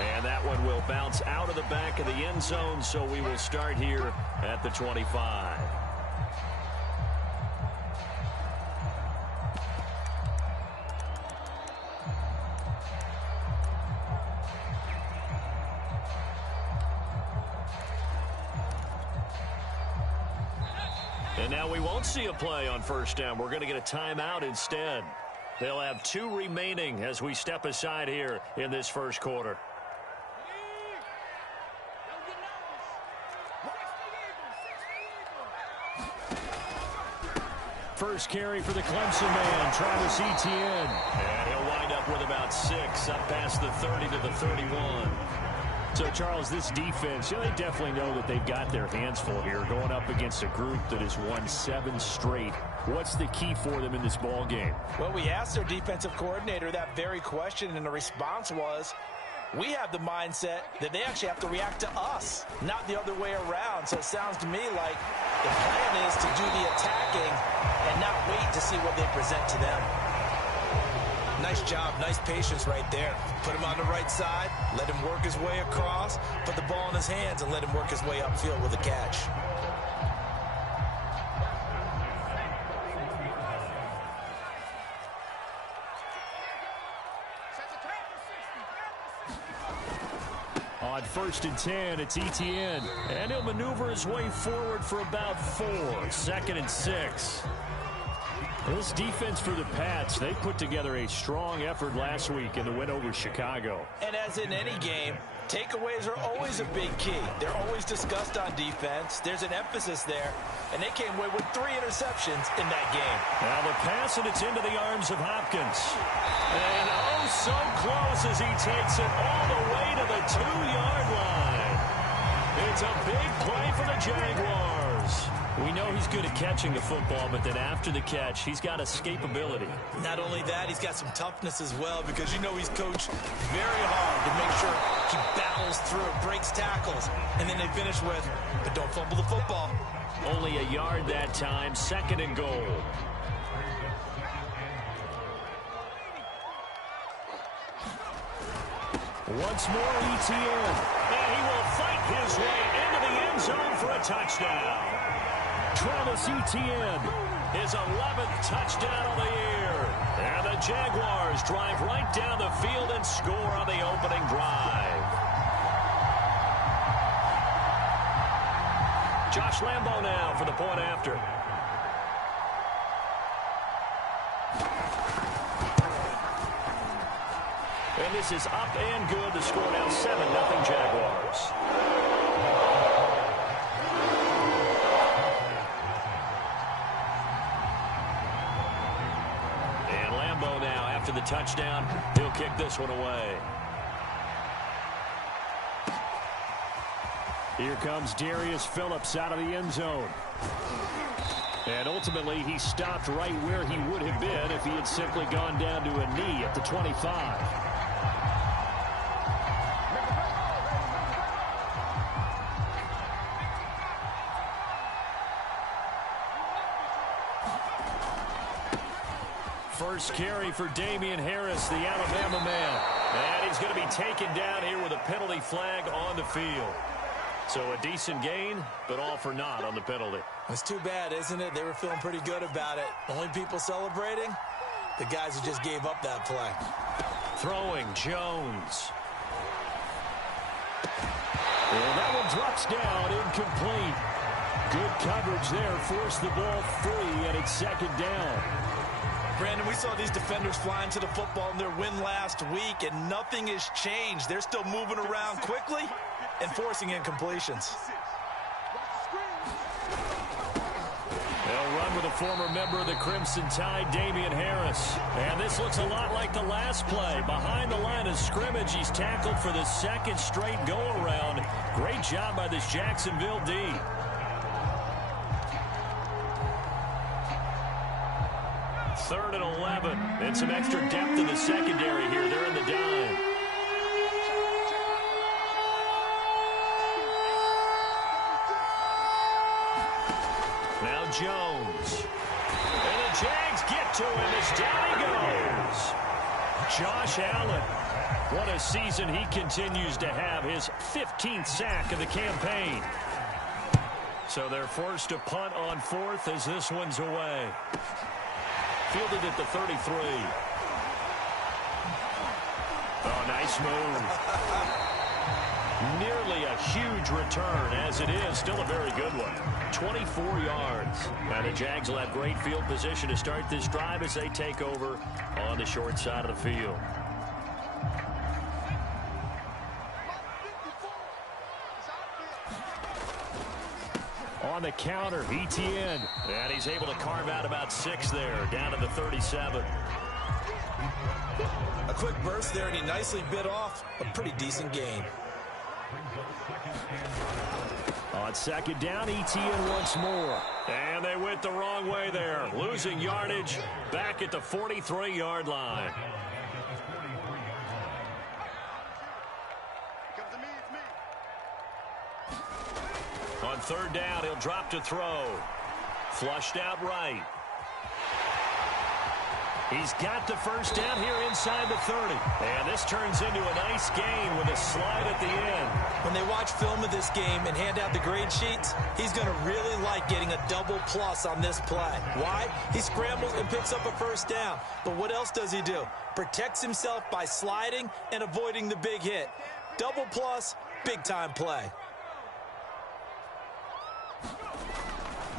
And that one will bounce out of the back of the end zone, so we will start here at the 25. And now we won't see a play on first down. We're going to get a timeout instead. They'll have 2 remaining as we step aside here in this first quarter. First carry for the Clemson man, Travis Etienne. And he'll wind up with about 6, up past the 30 to the 31. So, Charles, this defense, they definitely know that they've got their hands full here going up against a group that has won 7 straight. What's the key for them in this ball game? Well, we asked their defensive coordinator that very question, and the response was, we have the mindset that they actually have to react to us, not the other way around. So it sounds to me like the plan is to do the attacking and not wait to see what they present to them. Nice job, nice patience right there. Put him on the right side, let him work his way across, put the ball in his hands, and let him work his way upfield with a catch. On 1st and 10, it's Etienne. And he'll maneuver his way forward for about 4. 2nd and 6. This defense for the Pats, they put together a strong effort last week in the win over Chicago. And as in any game, takeaways are always a big key. They're always discussed on defense. There's an emphasis there, and they came away with 3 interceptions in that game. Now the pass, and it's into the arms of Hopkins. And oh, so close as he takes it all the way to the 2-yard line. It's a big play for the Jaguars. We know he's good at catching the football, but then after the catch, he's got escapability. Not only that, he's got some toughness as well, because you know he's coached very hard to make sure he battles through, breaks tackles, and then they finish with, but don't fumble the football. Only a yard that time, 2nd and goal. Once more, Etienne. And he will fight his way into the end zone for a touchdown. Travis Etienne, his 11th touchdown of the year. And the Jaguars drive right down the field and score on the opening drive. Josh Lambo now for the point after. And this is up and good. The score now 7-0 Jaguars. And Lambo now after the touchdown. He'll kick this one away. Here comes Darius Phillips out of the end zone. And ultimately, he stopped right where he would have been if he had simply gone down to a knee at the 25. First carry for Damian Harris, the Alabama man. And he's going to be taken down here with a penalty flag on the field. So a decent gain, but all for naught on the penalty. It's too bad, isn't it? They were feeling pretty good about it. Only people celebrating, the guys who just gave up that play. Throwing, Jones. Well, that one drops down, incomplete. Good coverage there, forced the ball free, and it's 2nd down. Brandon, we saw these defenders flying to the football in their win last week, and nothing has changed. They're still moving around quickly and forcing incompletions. They'll run with a former member of the Crimson Tide, Damian Harris. And this looks a lot like the last play. Behind the line of scrimmage, he's tackled for the 2nd straight go-around. Great job by this Jacksonville D. Third and 11. And some extra depth in the secondary here. They're in the dime. Now Jones. And the Jags get to him as down he goes. Josh Allen. What a season he continues to have, his 15th sack of the campaign. So they're forced to punt on 4th as this one's away. Fielded at the 33. Oh, nice move. Nearly a huge return, as it is still a very good one. 24 yards. Now the Jags will have great field position to start this drive as they take over on the short side of the field. On the counter, ETN. And he's able to carve out about 6 there, down to the 37. A quick burst there, and he nicely bit off a pretty decent gain. On second down, ETN once more. And they went the wrong way there. Losing yardage back at the 43-yard line. On third down, he'll drop to throw. Flushed out right. He's got the first down here inside the 30. And this turns into a nice gain with a slide at the end. When they watch film of this game and hand out the grade sheets, he's going to really like getting a double plus on this play. Why? He scrambles and picks up a first down. But what else does he do? Protects himself by sliding and avoiding the big hit. Double plus, big-time play.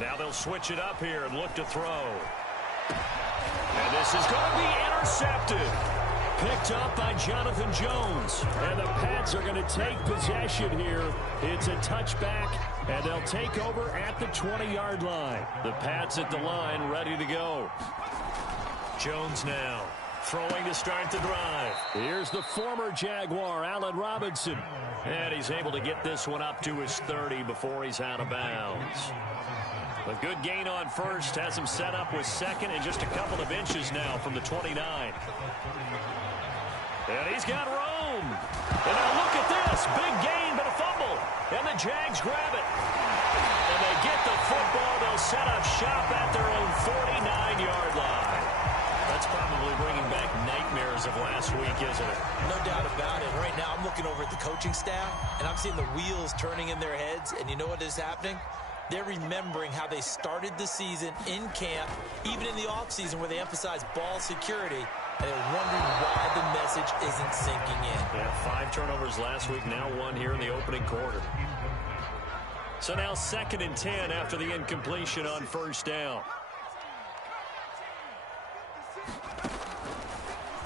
Now they'll switch it up here and look to throw. And this is going to be intercepted. Picked up by Jonathan Jones. And the Pats are going to take possession here. It's a touchback, and they'll take over at the 20-yard line. The Pats at the line, ready to go. Jones now throwing to start the drive. Here's the former Jaguar, Allen Robinson. And he's able to get this one up to his 30 before he's out of bounds. A good gain on first, has him set up with second and just a couple of inches now from the 29. And he's got room. And now look at this. Big gain, but a fumble. And the Jags grab it. And they get the football. They'll set up shop at their own 49-yard line. That's probably bringing back nightmares of last week, isn't it? No doubt about it. Right now, I'm looking over at the coaching staff, and I'm seeing the wheels turning in their heads. And you know what is happening? They're remembering how they started the season in camp, even in the offseason where they emphasized ball security, and they're wondering why the message isn't sinking in. Yeah, 5 turnovers last week, now 1 here in the opening quarter. So now 2nd and 10 after the incompletion on first down.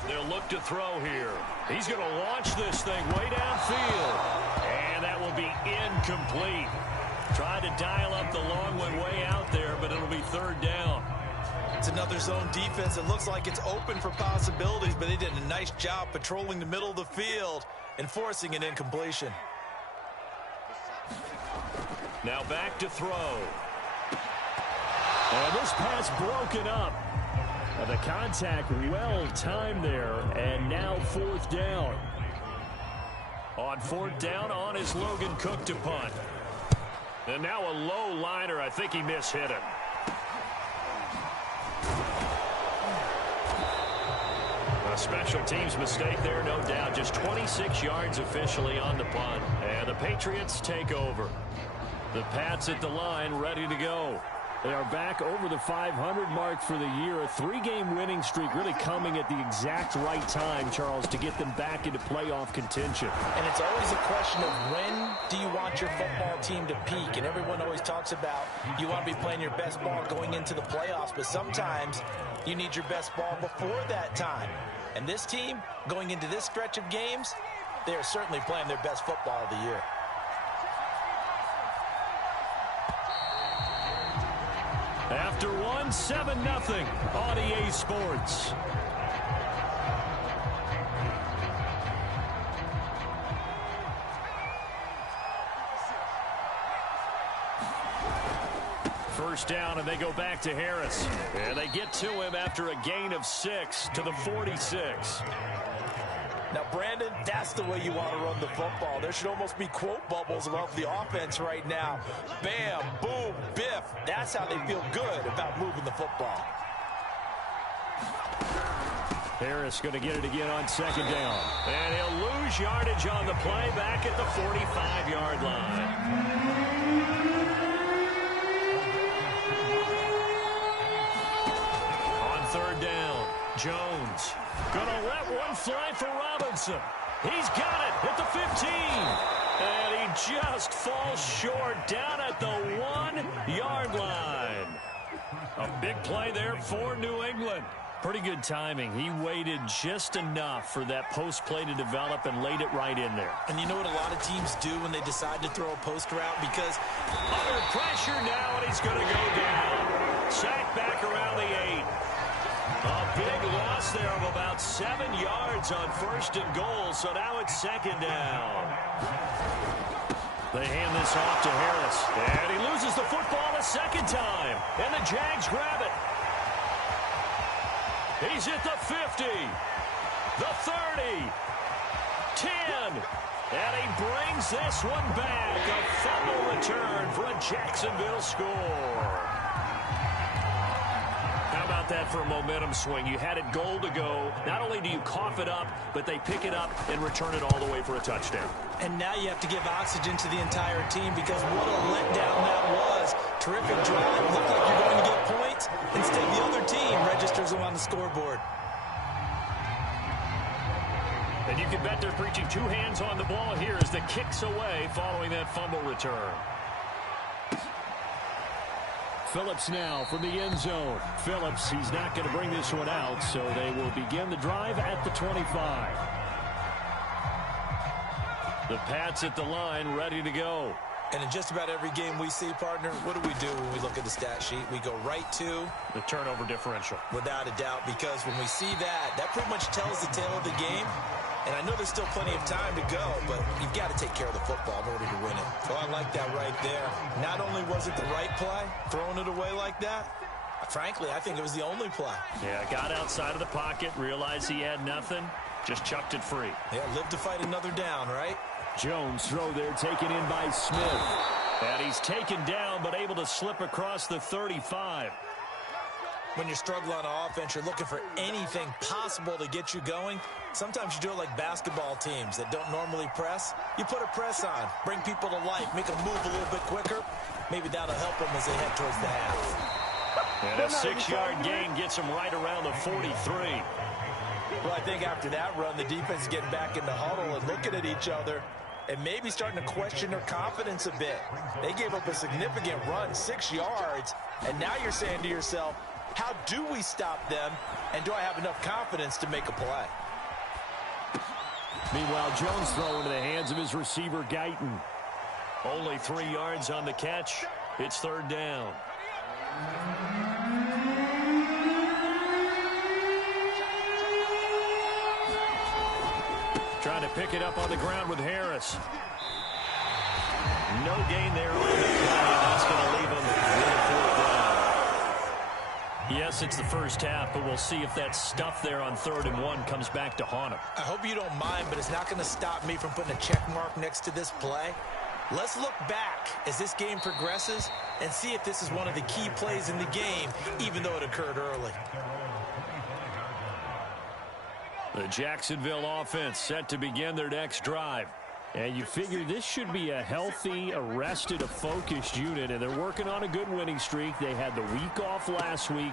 They'll look to throw here. He's going to launch this thing way downfield, and that will be incomplete. Tried to dial up the long one way out there, but it'll be 3rd down. It's another zone defense. It looks like it's open for possibilities, but they did a nice job patrolling the middle of the field and forcing an incompletion. Now back to throw. And this pass broken up. The contact well timed there, and now 4th down. On 4th down, on is Logan Cook to punt. And now a low liner. I think he mishit him. A special teams mistake there, no doubt. Just 26 yards officially on the punt. And the Patriots take over. The Pats at the line, ready to go. They are back over the 500 mark for the year. A 3-game winning streak really coming at the exact right time, Charles, to get them back into playoff contention. And it's always a question of when do you want your football team to peak? And everyone always talks about you want to be playing your best ball going into the playoffs, but sometimes you need your best ball before that time. And this team, going into this stretch of games, they are certainly playing their best football of the year. After 7-0 on EA Sports. First down, and they go back to Harris. And they get to him after a gain of 6 to the 46. Now, Brandon, that's the way you want to run the football. There should almost be quote bubbles above the offense right now. Bam, boom, biff. That's how they feel good about moving the football. Harris going to get it again on 2nd down. And he'll lose yardage on the play back at the 45-yard line. On third down, Jones gonna let one fly for Robinson. He's got it at the 15. And he just falls short down at the 1-yard line. A big play there for New England. Pretty good timing. He waited just enough for that post play to develop and laid it right in there. And you know what a lot of teams do when they decide to throw a post route? Because under pressure now, and he's going to go down. Sacked back around the 8. A big loss there of about 7 yards on 1st and goal, so now it's 2nd down. They hand this off to Harris, and he loses the football a 2nd time, and the Jags grab it. He's at the 50, the 30, 10, and he brings this one back. A fumble return for a Jacksonville score. How about that for a momentum swing? You had it goal to go. Not only do you cough it up, but they pick it up and return it all the way for a touchdown. And now you have to give oxygen to the entire team because what a letdown that was. Terrific drive. Looked like you're going to get points. Instead, the other team registers them on the scoreboard. And you can bet they're preaching 2 hands on the ball here as the kick's away following that fumble return. Phillips now from the end zone. Phillips, he's not going to bring this one out, so they will begin the drive at the 25. The Pats at the line, ready to go. And in just about every game we see, partner, what do we do when we look at the stat sheet? We go right to the turnover differential. Without a doubt, because when we see that, that pretty much tells the tale of the game. And I know there's still plenty of time to go, but you've got to take care of the football in order to win it. So I like that right there. Not only was it the right play, throwing it away like that, frankly, I think it was the only play. Yeah, got outside of the pocket, realized he had nothing, just chucked it free. Yeah, live to fight another down, right? Jones throw there taken in by Smith. And he's taken down, but able to slip across the 35. When you're struggling on offense, you're looking for anything possible to get you going. Sometimes you do it like basketball teams that don't normally press. You put a press on, bring people to life, make them move a little bit quicker. Maybe that'll help them as they head towards the half. And a 6-yard gain gets them right around the 43. Well, I think after that run, the defense is getting back in the huddle and looking at each other and maybe starting to question their confidence a bit. They gave up a significant run, 6 yards, and now you're saying to yourself, how do we stop them, and do I have enough confidence to make a play? Meanwhile, Jones throw into the hands of his receiver, Guyton. Only 3 yards on the catch. It's 3rd down. Trying to pick it up on the ground with Harris. No gain there on the play. That's going to leave him with a 4th down. Yes, it's the first half, but we'll see if that stuff there on 3rd and 1 comes back to haunt him. I hope you don't mind, but it's not going to stop me from putting a check mark next to this play. Let's look back as this game progresses and see if this is one of the key plays in the game, even though it occurred early. The Jacksonville offense set to begin their next drive. And you figure this should be a healthy, arrested, a focused unit, and they're working on a good winning streak. They had the week off last week.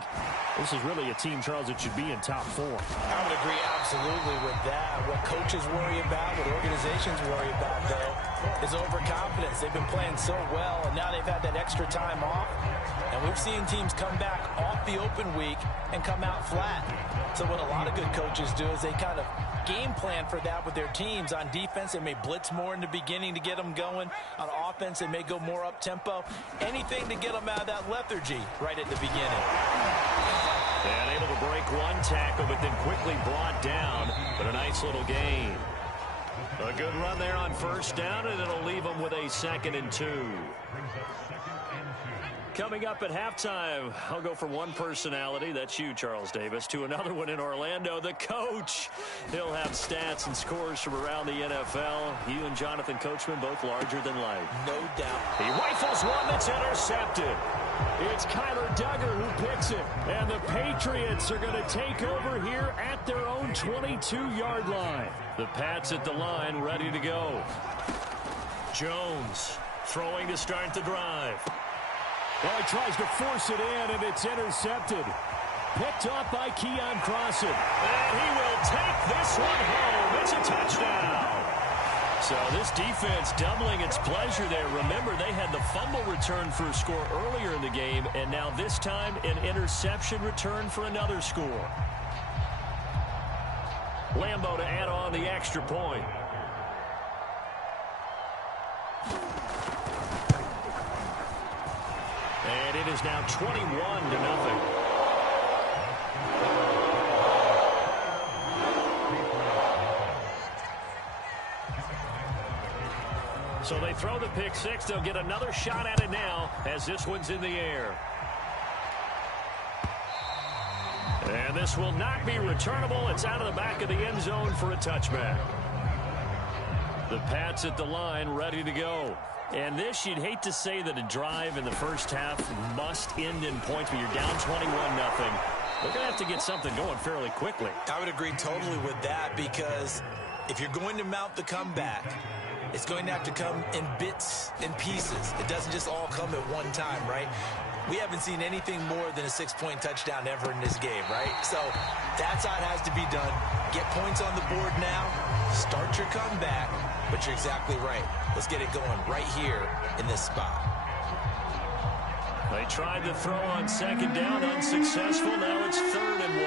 This is really a team, Charles, that should be in top 4. I would agree absolutely with that. What coaches worry about, what organizations worry about, though, is overconfidence. They've been playing so well, and now they've had that extra time off. And we've seen teams come back off the open week and come out flat. So what a lot of good coaches do is they kind of game plan for that with their teams. On defense, they may blitz more in the beginning to get them going. On offense, they may go more up-tempo. Anything to get them out of that lethargy right at the beginning. And able to break one tackle, but then quickly brought down. But a nice little gain. A good run there on 1st down, and it'll leave them with a 2nd and 2. Coming up at halftime, I'll go from one personality, that's you, Charles Davis, to another one in Orlando, the coach. He'll have stats and scores from around the NFL. You and Jonathan Coachman, both larger than life. No doubt. He rifles one that's intercepted. It's Kyler Duggar who picks it. And the Patriots are going to take over here at their own 22-yard line. The Pats at the line, ready to go. Jones throwing to start the drive. Well, he tries to force it in, and it's intercepted. Picked off by Keon Crossan. And he will take this one home. It's a touchdown. So this defense doubling its pleasure there. Remember, they had the fumble return for a score earlier in the game, and now this time an interception return for another score. Lambeau to add on the extra point. And it is now 21-0. So they throw the pick six. They'll get another shot at it now as this one's in the air. And this will not be returnable. It's out of the back of the end zone for a touchback. The Pats at the line ready to go. And this, you'd hate to say that a drive in the first half must end in points, but you're down 21-0. They're going to have to get something going fairly quickly. I would agree totally with that, because if you're going to mount the comeback, it's going to have to come in bits and pieces. It doesn't just all come at one time, right? We haven't seen anything more than a 6-point touchdown ever in this game, right? So that's how it has to be done. Get points on the board now. Start your comeback. But you're exactly right. Let's get it going right here in this spot. They tried to throw on second down, unsuccessful. Now it's 3rd and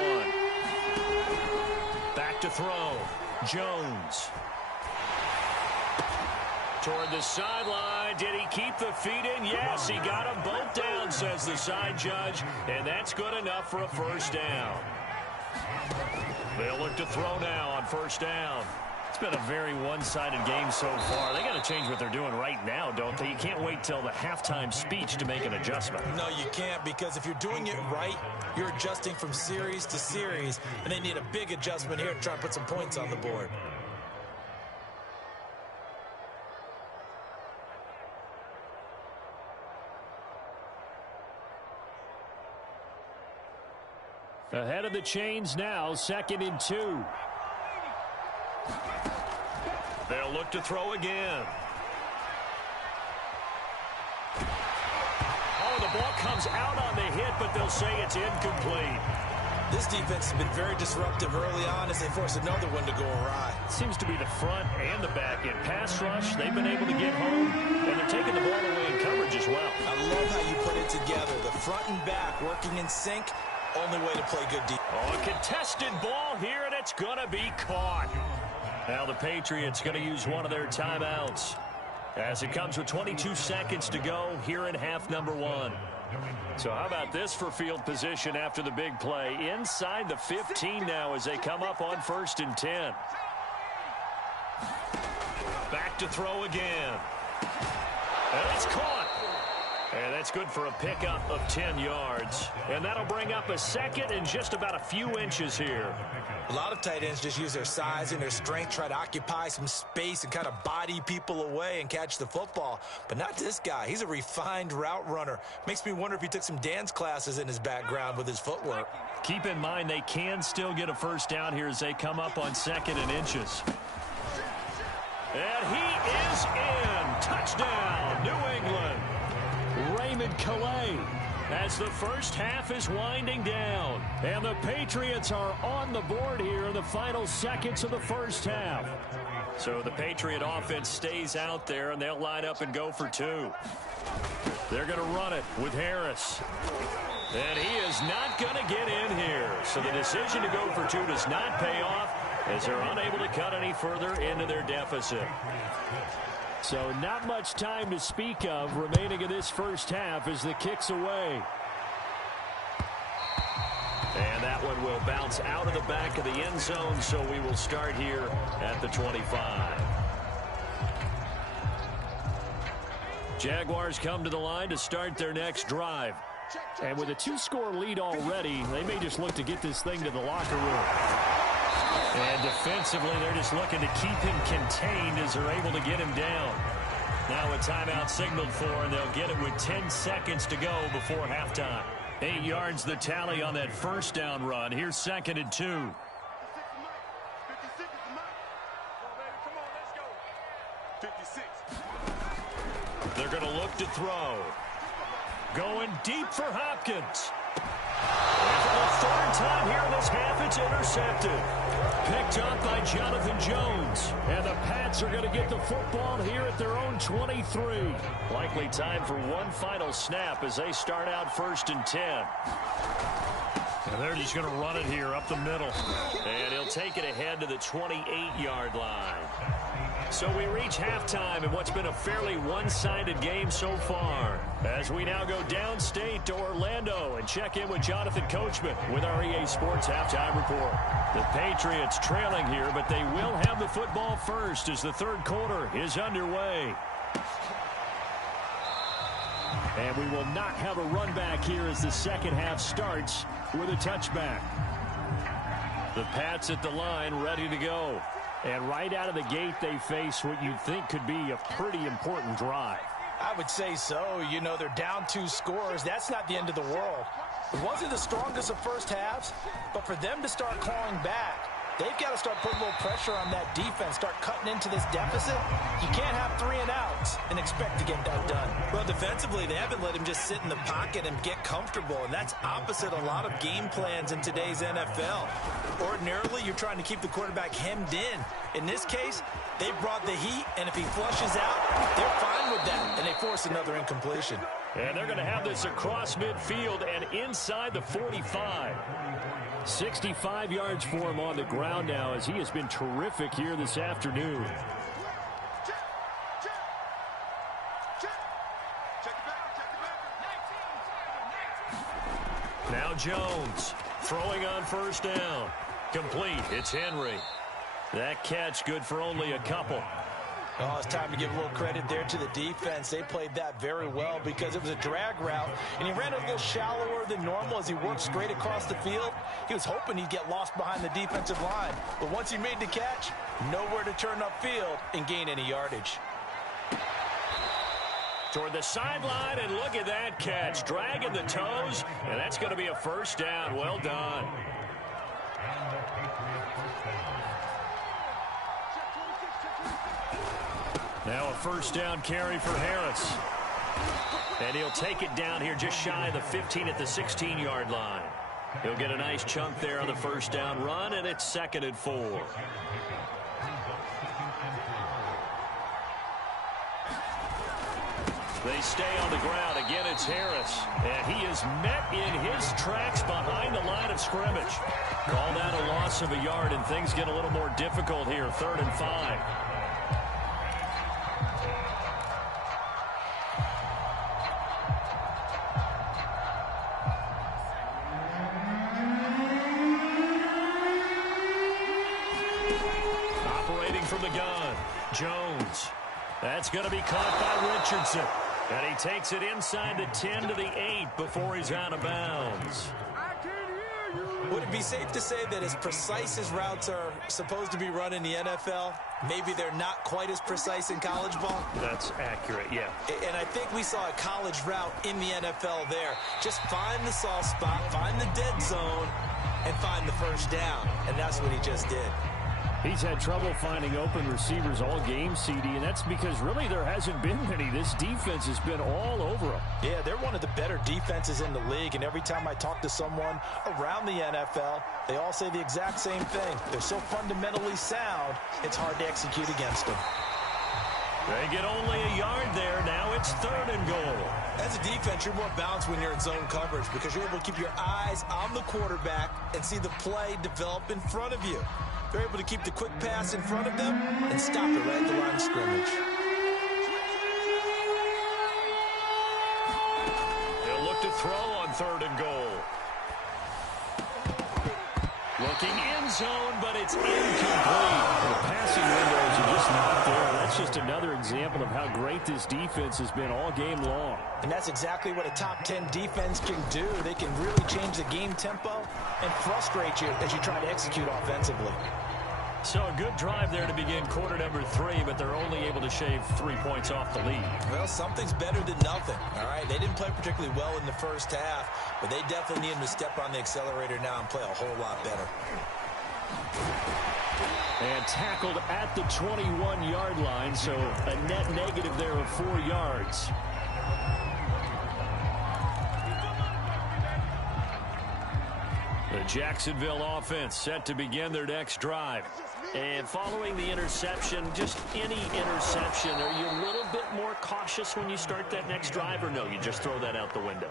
1. Back to throw. Jones. Toward the sideline. Did he keep the feet in? Yes, he got them both down, says the side judge. And that's good enough for a first down. They'll look to throw now on first down. It's been a very one-sided game so far. They got to change what they're doing right now, don't they? You can't wait till the halftime speech to make an adjustment. No, you can't, because if you're doing it right, you're adjusting from series to series, and they need a big adjustment here to try and put some points on the board. Ahead of the chains now, 2nd and 2. They'll look to throw again. Oh, the ball comes out on the hit, but they'll say it's incomplete. This defense has been very disruptive early on as they force another one to go awry. Seems to be the front and the back end. Pass rush, they've been able to get home, and they're taking the ball away in coverage as well. I love how you put it together. The front and back working in sync. Only way to play good defense. Oh, a contested ball here, and it's going to be caught. Now the Patriots going to use one of their timeouts as it comes with 22 seconds to go here in half number 1. So how about this for field position after the big play? Inside the 15 now as they come up on 1st and 10. Back to throw again. And it's caught. And that's good for a pickup of 10 yards. And that'll bring up a 2nd and just about a few inches here. A lot of tight ends just use their size and their strength, try to occupy some space and kind of body people away and catch the football. But not this guy. He's a refined route runner. Makes me wonder if he took some dance classes in his background with his footwork. Keep in mind they can still get a first down here as they come up on 2nd and inches. And he is in. Touchdown, New England. Raymond Calais as the first half is winding down. And the Patriots are on the board here in the final seconds of the first half. So the Patriot offense stays out there, and they'll line up and go for 2. They're going to run it with Harris. And he is not going to get in here. So the decision to go for 2 does not pay off as they're unable to cut any further into their deficit. So not much time to speak of remaining in this first half as the kick's away. And that one will bounce out of the back of the end zone, so we will start here at the 25. Jaguars come to the line to start their next drive. And with a 2-score lead already, they may just look to get this thing to the locker room. And defensively, they're just looking to keep him contained as they're able to get him down. Now a timeout signaled for, and they'll get it with 10 seconds to go before halftime. 8 yards the tally on that first down run. Here's 2nd and 2. They're going to look to throw. Going deep for Hopkins. And for the 3rd time here in this half, it's intercepted. Picked up by Jonathan Jones. And the Pats are going to get the football here at their own 23. Likely time for one final snap as they start out 1st and 10. And they're just going to run it here up the middle. And he'll take it ahead to the 28-yard line. So we reach halftime in what's been a fairly one-sided game so far. As we now go downstate to Orlando and check in with Jonathan Coachman with our EA Sports Halftime Report. The Patriots trailing here, but they will have the football first as the 3rd quarter is underway. And we will not have a run back here as the 2nd half starts with a touchback. The Pats at the line ready to go. And right out of the gate, they face what you'd think could be a pretty important drive. I would say so. You know, they're down 2 scores. That's not the end of the world. It wasn't the strongest of first halves, but for them to start clawing back, they've got to start putting a little pressure on that defense, start cutting into this deficit. You can't have 3 and outs and expect to get that done. Well, defensively, they haven't let him just sit in the pocket and get comfortable, and that's opposite a lot of game plans in today's NFL. Ordinarily, you're trying to keep the quarterback hemmed in. In this case, they brought the heat, and if he flushes out, they're fine with that, and they force another incompletion. And they're going to have this across midfield and inside the 45. 65 yards for him on the ground now as he has been terrific here this afternoon. Now Jones throwing on 1st down. Complete. It's Henry. That catch good for only a couple. Oh, it's time to give a little credit there to the defense. They played that very well because it was a drag route, and he ran a little shallower than normal as he worked straight across the field. He was hoping he'd get lost behind the defensive line, but once he made the catch, nowhere to turn upfield and gain any yardage. Toward the sideline, and look at that catch. Dragging the toes, and that's going to be a 1st down. Well done. Now a 1st down carry for Harris. And he'll take it down here just shy of the 15 at the 16-yard line. He'll get a nice chunk there on the 1st down run, and it's 2nd and 4. They stay on the ground. Again, it's Harris. And he is met in his tracks behind the line of scrimmage. Called out a loss of a yard, and things get a little more difficult here. 3rd and 5. From the gun, Jones. That's going to be caught by Richardson. And he takes it inside the 10 to the 8 before he's out of bounds. Would it be safe to say that as precise as routes are supposed to be run in the NFL, maybe they're not quite as precise in college ball? That's accurate, yeah. And I think we saw a college route in the NFL there. Just find the soft spot, find the dead zone, and find the 1st down. And that's what he just did. He's had trouble finding open receivers all game, CD, and that's because really there hasn't been many. This defense has been all over him. Yeah, they're one of the better defenses in the league, and every time I talk to someone around the NFL, they all say the exact same thing. They're so fundamentally sound, it's hard to execute against them. They get only a yard there. Now it's 3rd and goal. As a defense, you're more balanced when you're in zone coverage because you're able to keep your eyes on the quarterback and see the play develop in front of you. They're able to keep the quick pass in front of them and stop it right at the line of scrimmage. They'll look to throw on 3rd and goal. Looking in zone, but it's incomplete. The passing windows are just not there. That's just another example of how great this defense has been all game long. And that's exactly what a top 10 defense can do. They can really change the game tempo and frustrate you as you try to execute offensively. So a good drive there to begin quarter number 3, but they're only able to shave 3 points off the lead. Well, something's better than nothing, all right? They didn't play particularly well in the first half, but they definitely need them to step on the accelerator now and play a whole lot better. And tackled at the 21-yard line, so a net negative there of 4 yards. The Jacksonville offense set to begin their next drive. And following the interception, just any interception, are you a little bit more cautious when you start that next drive, or no, you just throw that out the window?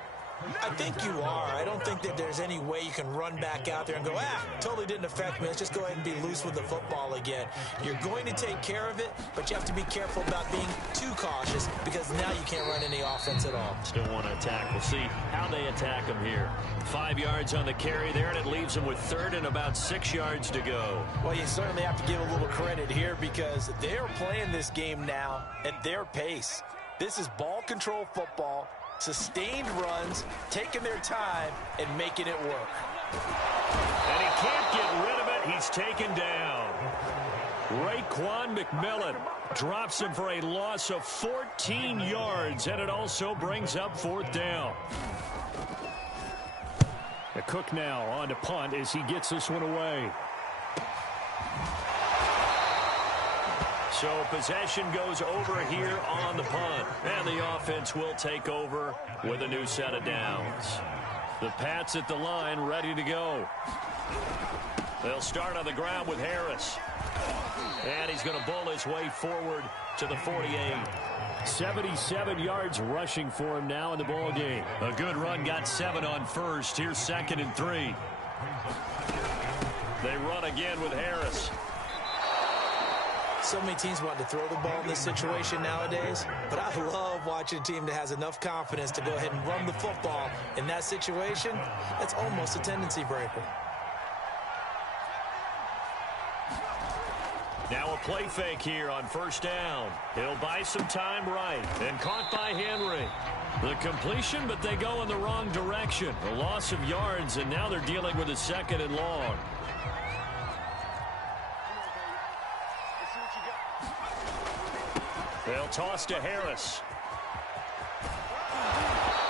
I think you are. I don't think that there's any way you can run back out there and go, totally didn't affect me. Let's just go ahead and be loose with the football again. You're going to take care of it, but you have to be careful about being too cautious because now you can't run any offense at all. Still want to attack. We'll see how they attack them here. 5 yards on the carry there, and it leaves them with third and about 6 yards to go. Well, you certainly have to give a little credit here because they're playing this game now at their pace. This is ball control football. Sustained runs, taking their time, and making it work. And he can't get rid of it. He's taken down. Raekwon McMillan drops him for a loss of 14 yards, and it also brings up fourth down. The Cook now on to punt as he gets this one away. So possession goes over here on the punt. And the offense will take over with a new set of downs. The Pats at the line ready to go. They'll start on the ground with Harris. And he's going to bull his way forward to the 48. 77 yards rushing for him now in the ball game. A good run, got 7 on first. Here's 2nd and 3. They run again with Harris. So many teams want to throw the ball in this situation nowadays, but I love watching a team that has enough confidence to go ahead and run the football in that situation. That's almost a tendency breaker. Now a play fake here on first down. He'll buy some time right, and caught by Henry. The completion, but they go in the wrong direction. A loss of yards, and now they're dealing with a 2nd and long. They'll toss to Harris.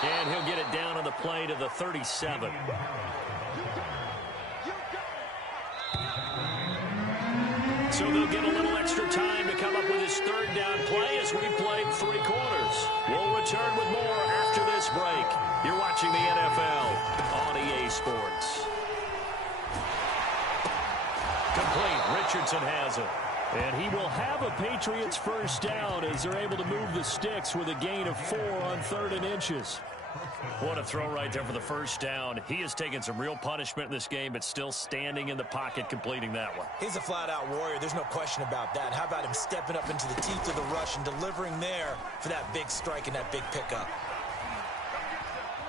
And he'll get it down on the play to the 37. So they'll get a little extra time to come up with his 3rd down play as we played 3 quarters. We'll return with more after this break. You're watching the NFL on EA Sports. Complete. Richardson has it. And he will have a Patriots first down as they're able to move the sticks with a gain of 4 on 3rd and inches. What a throw right there for the first down. He has taken some real punishment in this game, but still standing in the pocket completing that one. He's a flat-out warrior. There's no question about that. How about him stepping up into the teeth of the rush and delivering there for that big strike and that big pickup?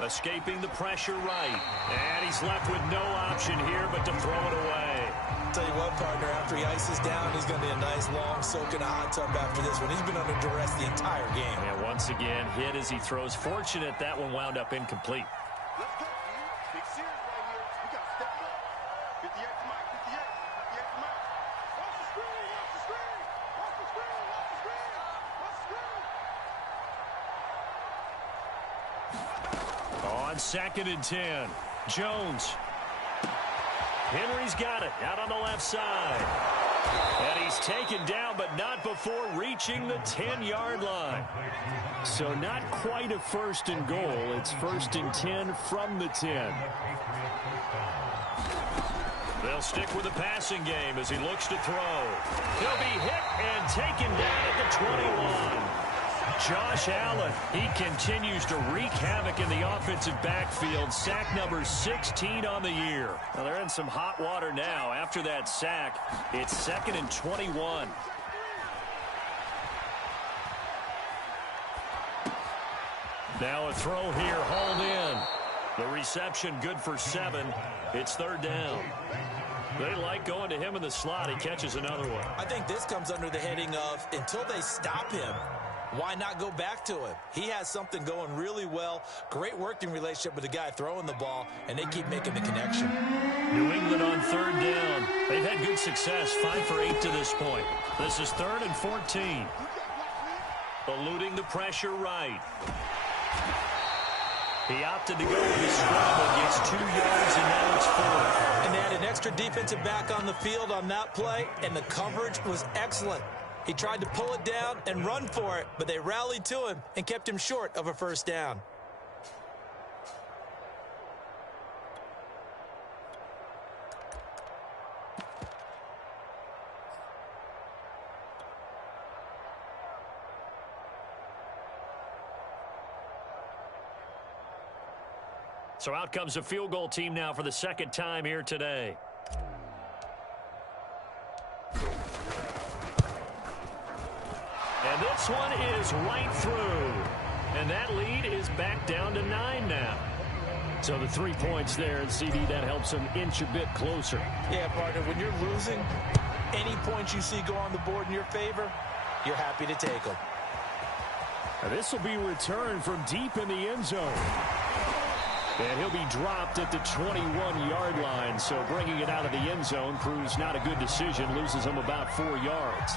Escaping the pressure right. And he's left with no option here but to throw it away. Tell you what, partner, after he ices down, he's going to be a nice long soak in a hot tub after this one. He's been under duress the entire game. And once again, hit as he throws. Fortunate that one wound up incomplete. Let's go, dude. Big series right here. We got to step up. 58 to Mike, 58 to Mike. Watch the screen, watch the screen. Watch the screen, watch the screen. Watch the screen. On 2nd and 10, Jones. Henry's got it out on the left side. And he's taken down, but not before reaching the 10-yard line. So not quite a 1st and goal. It's 1st and 10 from the 10. They'll stick with the passing game as he looks to throw. He'll be hit and taken down at the 21. Josh Allen, he continues to wreak havoc in the offensive backfield. Sack number 16 on the year. Well, they're in some hot water now. After that sack, it's 2nd and 21. Now a throw here, hauled in. The reception good for 7. It's 3rd down. They like going to him in the slot. He catches another one. I think this comes under the heading of until they stop him, Why not go back to him? He has something going really well. Great working relationship with the guy throwing the ball, and they keep making the connection. New England on third down. They've had good success, 5 for 8 to this point. This is 3rd and 14. Eluding the pressure right. He opted to go with the scramble, gets 2 yards, and now it's 4. And they had an extra defensive back on the field on that play, and the coverage was excellent. He tried to pull it down and run for it, but they rallied to him and kept him short of a first down. So out comes a field goal team now for the second time here today. And this one is right through. And that lead is back down to 9 now. So the 3 points there, and CD, that helps them inch a bit closer. Yeah, partner, when you're losing, any points you see go on the board in your favor, you're happy to take them. Now this will be returned from deep in the end zone. And he'll be dropped at the 21-yard line. So bringing it out of the end zone proves not a good decision. Loses him about 4 yards.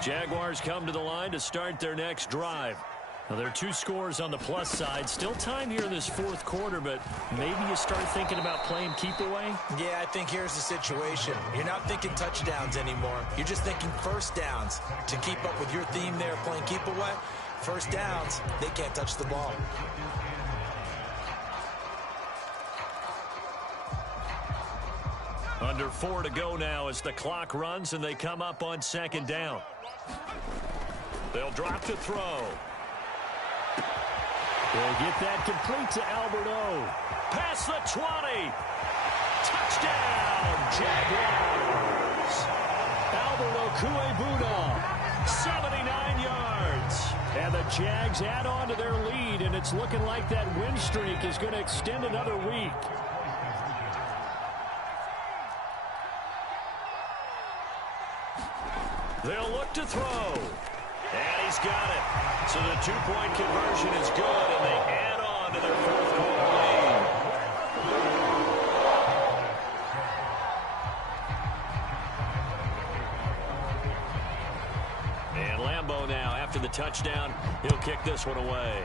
Jaguars come to the line to start their next drive. Now, there are 2 scores on the plus side. Still time here in this 4th quarter, but maybe you start thinking about playing keep away? Yeah, I think here's the situation. You're not thinking touchdowns anymore. You're just thinking first downs. To keep up with your theme there, playing keep away, first downs, they can't touch the ball. Under 4 to go now as the clock runs and they come up on 2nd down. They'll drop to throw. They'll get that complete to Alberto. Past the 20. Touchdown, Jaguars. Alberto Cuebuna, 79 yards. And the Jags add on to their lead, and it's looking like that win streak is going to extend another week. They'll look to throw. And he's got it. So the 2-point conversion is good, and they add on to their 4th quarter lead. And Lambeau now, after the touchdown, he'll kick this one away.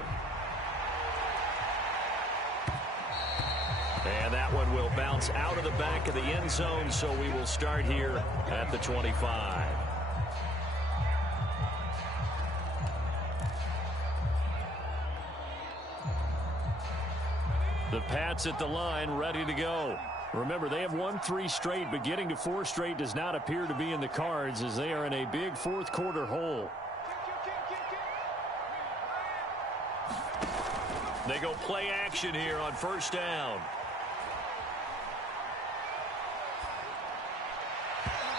And that one will bounce out of the back of the end zone, so we will start here at the 25. The Pats at the line, ready to go. Remember, they have won 3 straight, but getting to 4 straight does not appear to be in the cards as they are in a big 4th quarter hole. They go play action here on 1st down.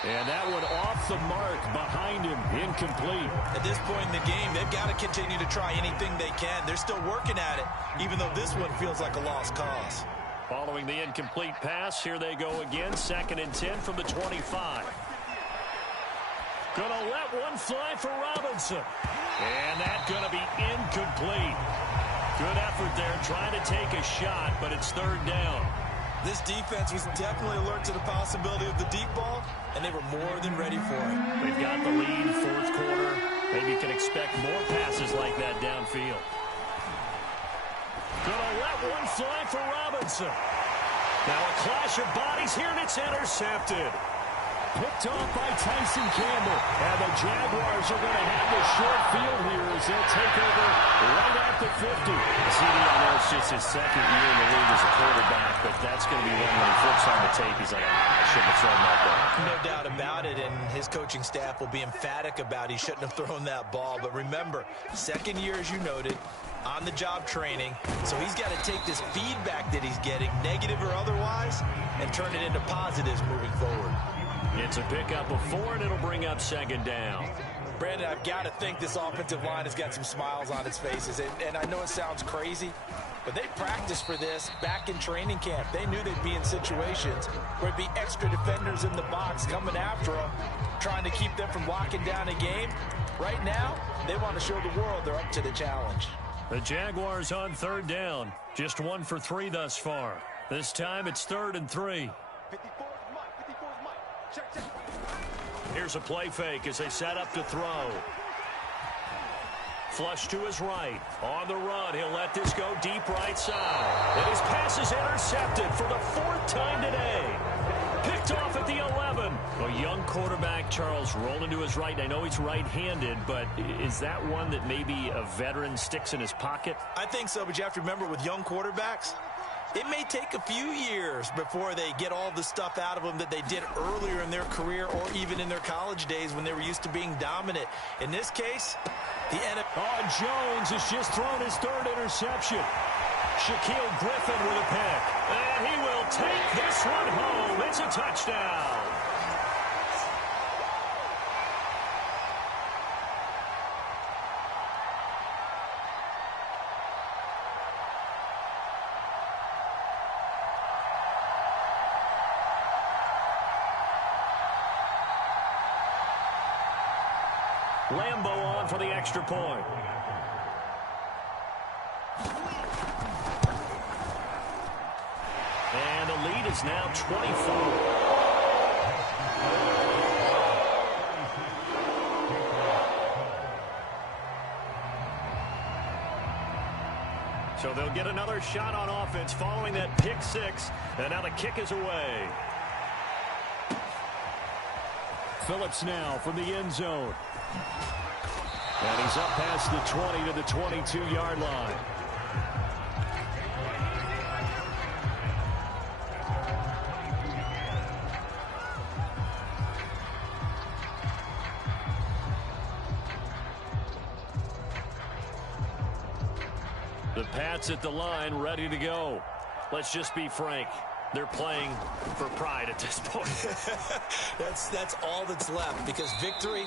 And that one off the mark behind him, incomplete. At this point in the game, they've got to continue to try anything they can. They're still working at it, even though this one feels like a lost cause. Following the incomplete pass, here they go again, 2nd and 10 from the 25. Gonna let one fly for Robinson. And that's gonna be incomplete. Good effort there, trying to take a shot, but it's 3rd down. This defense was definitely alert to the possibility of the deep ball, and they were more than ready for it. They've got the lead, 4th quarter. Maybe you can expect more passes like that downfield. Gonna let one fly for Robinson. Now a clash of bodies here, and it's intercepted. Picked off by Tyson Campbell. And the Jaguars are going to have the short field here as they'll take over right at the 50. CD, I know it's just his 2nd year in the league as a quarterback, but that's going to be one when he flips on the tape. He's like, I shouldn't have thrown that ball. No doubt about it, and his coaching staff will be emphatic about he shouldn't have thrown that ball. But remember, 2nd year, as you noted, on-the-job training, so he's got to take this feedback that he's getting, negative or otherwise, and turn it into positives moving forward. It's a pickup of 4, and it'll bring up second down. Brandon, I've got to think this offensive line has got some smiles on its faces. And I know it sounds crazy, but they practiced for this back in training camp. They knew they'd be in situations where there'd be extra defenders in the box coming after them, trying to keep them from locking down a game. Right now, they want to show the world they're up to the challenge. The Jaguars on third down. Just 1 for 3 thus far. This time it's 3rd and 3. 54 is Mike. 54 is Mike. Check, check. Here's a play fake as they set up to throw. Flush to his right. On the run, he'll let this go deep right side. And his pass is intercepted for the 4th time today. Picked off at the 11. A young quarterback, Charles, rolling to his right. I know he's right-handed, but is that one that maybe a veteran sticks in his pocket? I think so, but you have to remember with young quarterbacks, it may take a few years before they get all the stuff out of them that they did earlier in their career or even in their college days when they were used to being dominant. In this case, the NFL. Jones has just thrown his 3rd interception. Shaquille Griffin with a pick. And he will take this one home. It's a touchdown. Lambo on for the extra point. And the lead is now 24. So they'll get another shot on offense following that pick 6. And now the kick is away. Phillips now from the end zone. And he's up past the 20 to the 22-yard line. The Pats at the line, ready to go. Let's just be frank. They're playing for pride at this point. That's all that's left, because victory,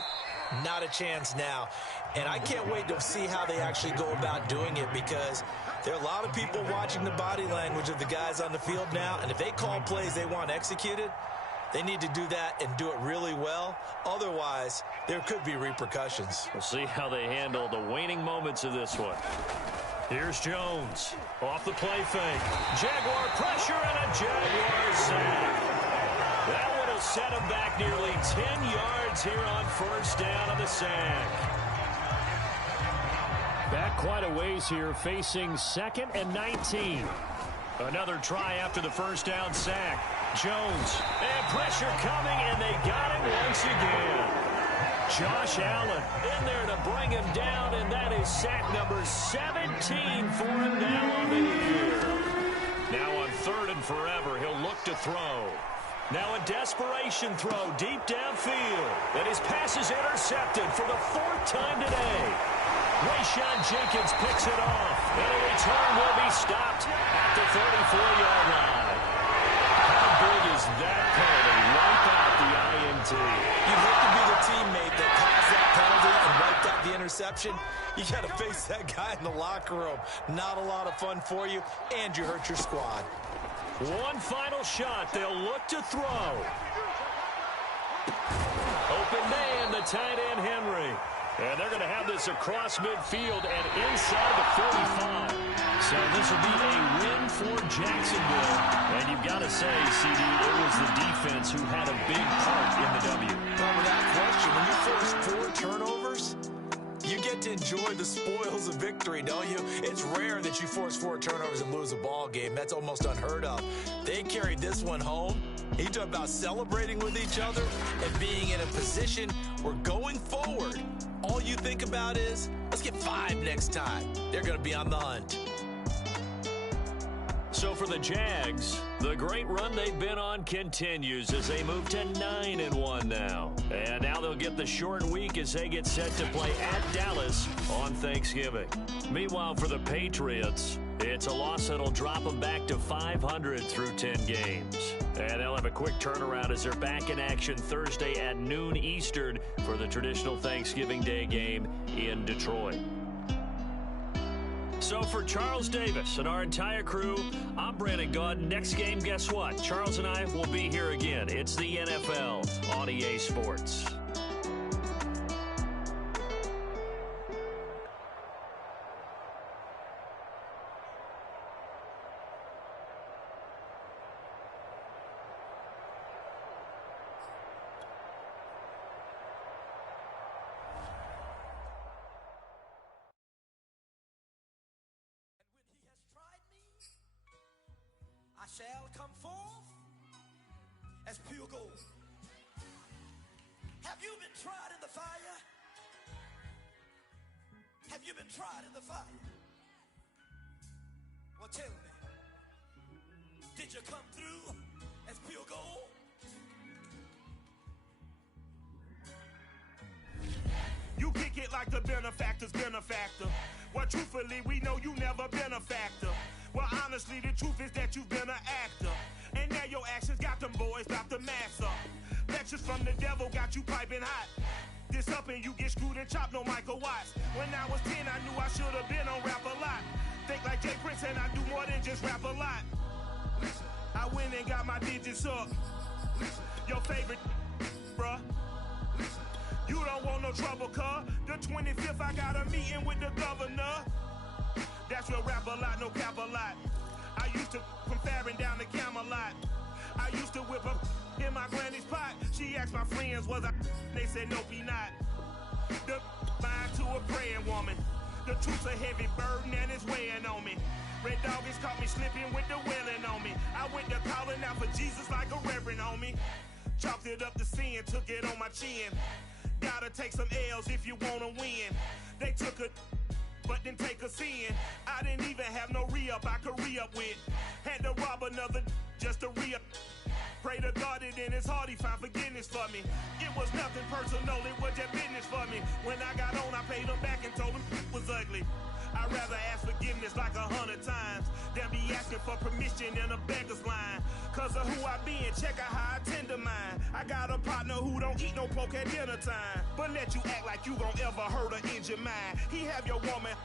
not a chance now. And I can't wait to see how they actually go about doing it, because there are a lot of people watching the body language of the guys on the field now, and if they call plays they want executed, they need to do that and do it really well. Otherwise, there could be repercussions. We'll see how they handle the waning moments of this one. Here's Jones. Off the play fake. Jaguar pressure and a Jaguar sack. That one will set him back nearly 10 yards here on first down on the sack. Back quite a ways here, facing 2nd and 19. Another try after the first down sack. Jones. And pressure coming, and they got him once again. Josh Allen in there to bring him down, and that is sack number 17 for him now on the year. Now on 3rd and forever, he'll look to throw. Now a desperation throw deep downfield. And his pass is intercepted for the 4th time today. Rayshon Jenkins picks it off, and a return will be stopped at the 34-yard line. How big is that penalty? Wipe out the INT. You'd hate to be the teammate that caused that penalty and wiped out the interception. You got to face that guy in the locker room. Not a lot of fun for you, and you hurt your squad. One final shot. They'll look to throw. Open man, the tight end, Henry. And they're going to have this across midfield and inside the 45. So this will be a win for Jacksonville. And you've got to say, CD, it was the defense who had a big part in the W. Well, without question, when you force 4 turnovers, you get to enjoy the spoils of victory, don't you? It's rare that you force 4 turnovers and lose a ball game. That's almost unheard of. They carried this one home. You talk about celebrating with each other and being in a position where going forward, all you think about is, let's get 5 next time. They're going to be on the hunt. So for the Jags, the great run they've been on continues as they move to 9-1 now. And now they'll get the short week as they get set to play at Dallas on Thanksgiving. Meanwhile, for the Patriots, It's a loss that'll drop them back to 500 through 10 games. And they'll have a quick turnaround as they're back in action Thursday at noon Eastern for the traditional Thanksgiving Day game in Detroit. So for Charles Davis and our entire crew, I'm Brandon Gaudin. Next game, guess what? Charles and I will be here again. It's the NFL on EA Sports. I shall come forth as pure gold. Have you been tried in the fire? Have you been tried in the fire? Well, tell me, did you come through as pure gold? You kick it like the benefactor's benefactor. Well, truthfully, we know you never been a factor. Well, honestly, the truth is that you've been an actor. And now your actions got them boys about to mass up. Lectures from the devil got you piping hot. This up and you get screwed and chopped, no Michael Watts. When I was 10, I knew I should have been on rap a lot. Think like Jay Prince and I do more than just rap a lot. I went and got my digits up. Your favorite, bruh. You don't want no trouble, cuz. The 25th, I got a meeting with the governor. That's real rap a lot, no cap a lot. I used to from Farron down to Camelot. I used to whip up in my granny's pot. She asked my friends, was I? They said, nope, he not. The mind to a praying woman. The truth's a heavy burden and it's weighing on me. Red Doggies caught me slipping with the wailing on me. I went to calling out for Jesus like a reverend on me. Chalked it up to sin, took it on my chin. Gotta take some L's if you wanna win. They took a but didn't take a sin. I didn't even have no re-up I could re-up with. Had to rob another just to re-up. Pray to God that in his heart he found forgiveness for me. It was nothing personal, it was just business for me. When I got on, I paid him back and told him it was ugly. I'd rather ask forgiveness like 100 times than be asking for permission in a beggar's line. Cause of who I be and check out how I tend to mine. I got a partner who don't eat no pork at dinner time, but let you act like you gon' ever hurt or injure mine. He have your woman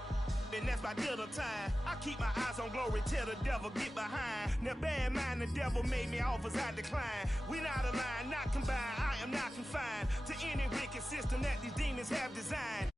and that's by dinner time. I keep my eyes on glory till the devil get behind. Now bear in mind the devil made me offers I decline. We not aligned, not combined, I am not confined to any wicked system that these demons have designed.